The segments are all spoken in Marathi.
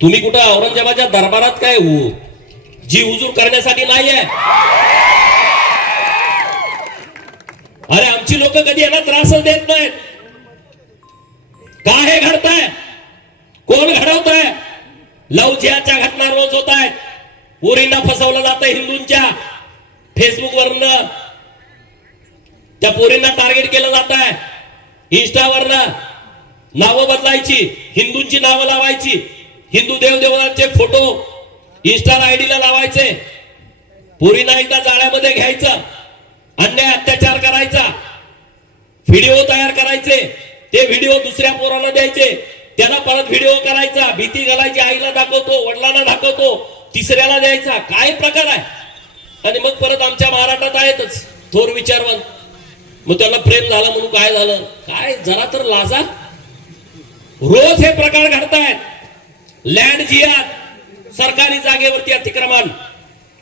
तुम्ही कुठं औरंगजेबाच्या दरबारात काय जी हुजूर करण्यासाठी नाहीये. अरे आमची लोक कधी यांना त्रासच देत नाहीत. का हे घडतंय? कोण घडवतंय? लव जिहादच्या घटना रोज होत आहेत. पोरींना फसवलं जातं हिंदूंच्या फेसबुक वरनं. त्या पोरींना टार्गेट केलं जात आहे. इंस्टावरनं नावं बदलायची, हिंदूंची नावं लावायची, हिंदू देवदेवतांचे फोटो इंस्टा आयडीला लावायचे, पोरींना एकदा जाळ्यामध्ये घ्यायचं, अन्याय अत्याचार करायचा, व्हिडिओ तयार करायचे, ते व्हिडिओ दुसऱ्या पोराला द्यायचे, त्याला परत व्हिडिओ करायचा, भीती घालायची, आईला दाखवतो, वडिलांना दाखवतो, तिसऱ्याला द्यायचा. काय प्रकार आहे? आणि मग परत आमच्या महाराष्ट्रात आहेतच थोर विचारवंत. मग त्याला प्रेम झालं म्हणून काय झालं? काय जरा तर लाजा. रोज हे प्रकार घडतायत. लँड जिहाद, सरकारी जागेवरती अतिक्रमण.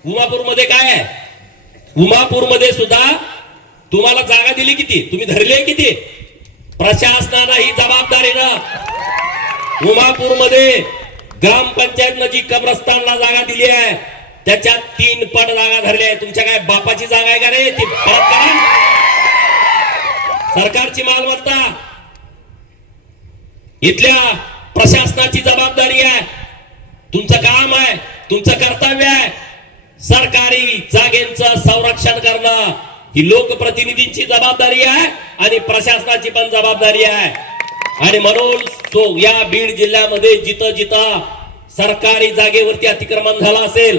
उमापूरमध्ये काय आहे? उमापूरमध्ये सुद्धा तुम्हाला जागा दिली किती? तुम्ही धरले किती? प्रशासनानं ही जबाबदारीनं उमापूरमध्ये ग्रामपंचायतनं जी कब्रस्तानला जागा दिली आहे त्याच्यात 3 पट जागा धरली आहे. तुमच्या काय बापाची जागा आहे का रे? ती परत करा. सरकारची मालमत्ता, इथल्या प्रशासनाची जबाबदारी आहे. तुमचं काम आहे, तुमचं कर्तव्य आहे सरकारी जागेचं संरक्षण करणं. ही लोकप्रतिनिधींची जबाबदारी आहे आणि प्रशासनाची पण जबाबदारी आहे. आणि म्हणून तो या बीड जिल्ह्यामध्ये जिथं जिथं सरकारी जागेवरती अतिक्रमण झालं असेल,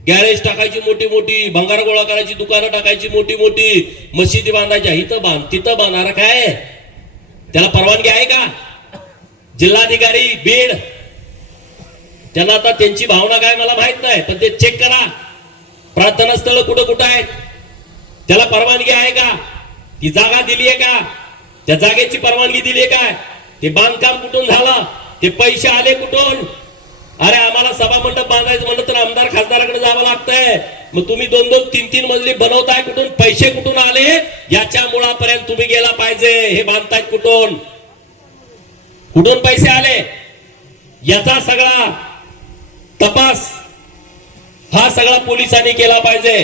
गॅरेज टाकायची मोठी मोठी, भंगार गोळा करायची दुकानं टाकायची मोठी मोठी, मशिदी बांधायच्या, इथं बांध तिथं बांधणार काय? त्याला परवानगी आहे का? जिल्हाधिकारी बीड, त्यांना आता त्यांची भावना काय मला माहित नाही, पण ते चेक करा. प्रार्थना स्थळ कुठं कुठं आहेत, त्याला परवानगी आहे का? ती जागा दिली आहे का? त्या जागेची परवानगी दिली आहे काय? ते बांधकाम कुठून झालं? ते पैसे आले कुठून? अरे आम्हाला सभा मंडप बांधायचं म्हणलं तर आमदार खासदाराकडे जावं लागतंय. मग तुम्ही 2-2, 3-3 मजली बनवताय कुठून? पैसे कुठून आले? याच्या मुळापर्यंत तुम्ही गेला पाहिजे. हे बांधतायत कुठून? कुठून पैसे आले? याचा सगळा तपास हा सगळा पोलिसांनी केला पाहिजे.